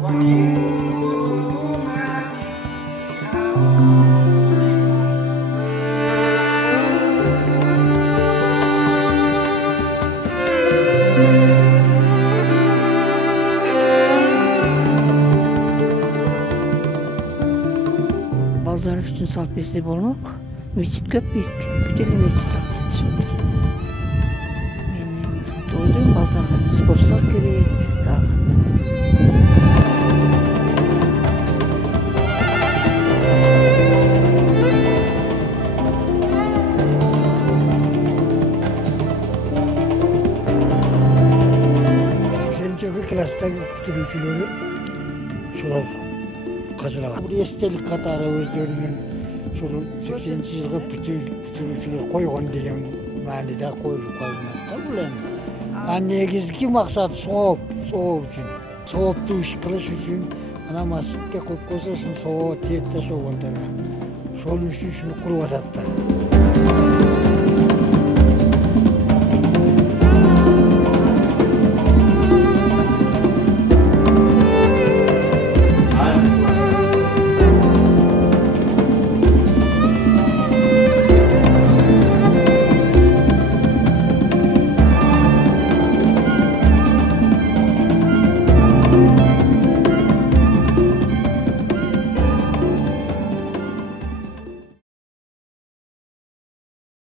Балдар үчүн салып берсе болмок. Мечит көп бүт эле мечит салып жатышыптыр. Мен ошентип ойлойм, балдарга спортзал керек дагы. Класстагы бүтүрүүчүлөрү ошолор кажылаган. Бул эстелик катары өздөрүнүн ошол 80-жылга бүтүрүүчүлөр койгон деген мааниде коюлуп калган да бул эми. Негизги максат сооп үчүн. Сооптуу иш кылыш үчүн ана масжидке коюп койсо ушул соо тиет да ошол балдарга. Ошол үчүн ушуну куруп атат да.